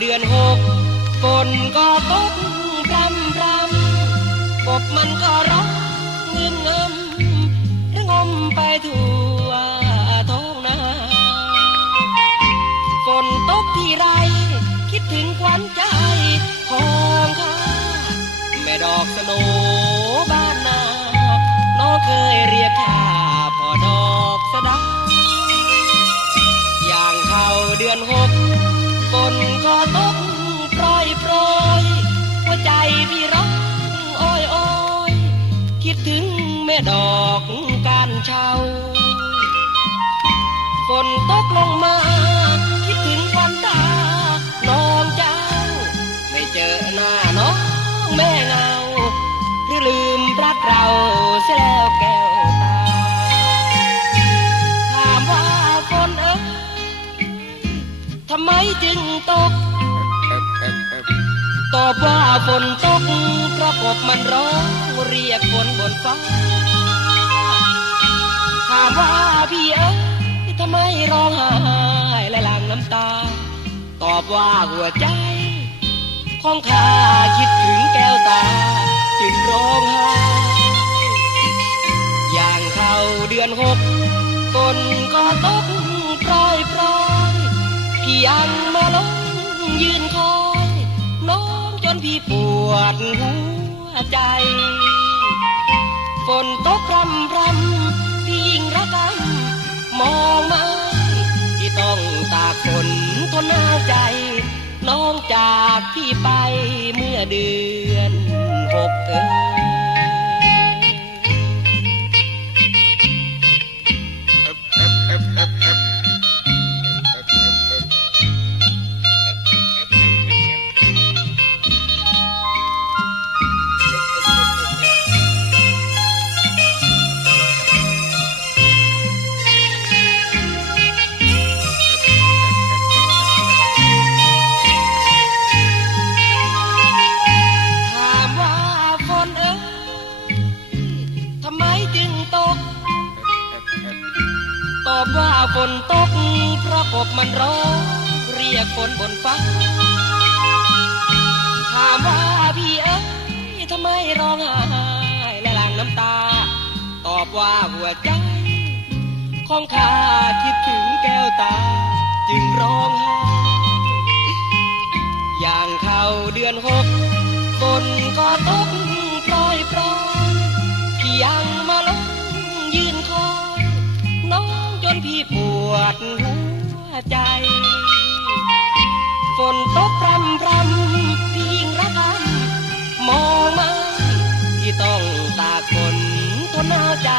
เดือนหกฝนก็ตกพรำพรำกบมันก็ร้องเงืมเงิมระงมไปทั่วท้องนาฝนตกที่ไร คิดถึงควันใจของข้าแม่ดอกสโนบ้านนาน้องเคยเรียกข้าพ่อดอกสดาอย่างเขาเดือนหก ฝนก็ตกโปรยโปรยหัวใจพี่ร้องโอ้ยโอ้ยคิดถึงแม่ดอกการเช่าฝนตกลงมา คิดถึงวันตาน้องเจ้า ไม่เจอหน้าน้องแม่เงาหรือลืมรักเราเสียแล้ว ทำไมจึงตก ตอบว่าฝนตกเพราะกบมันร้องเรียกฝนบนฟ้า ถามว่าพี่เอ๋ยทำไมร้องไห้และหลั่งน้ำตา ตอบว่าหัวใจของข้าคิดถึงแก้วตา จึงร้องไห้อย่างเข้าเดือนหกฝนก็ตกโปรยปร่ยังมาลงยืนคอยน้องจนพี่ปวดหัวใจ ฝนตกรำรำพี่ยิ่งระกำมองมาที่ต้องตากฝนทนหนาวใจ น้องจากพี่ไปเมื่อเดือนหกเอ ฝนตกเพราะกบมันร้องเรียกฝนบนฟ้า ถามว่าพี่เอ๋ยทำไมร้องไห้และหลั่งน้ำตา ตอบว่าหัวใจ ของข้าคิดถึงแก้วตา จึงร้องไห้อย่างเข้าเดือนหกฝนก็ตก วดหัวใจ ฝนตกพรำพรำพี่ยิ่งระกำมองไม่ที่ต้องตาคนทนหนาใจ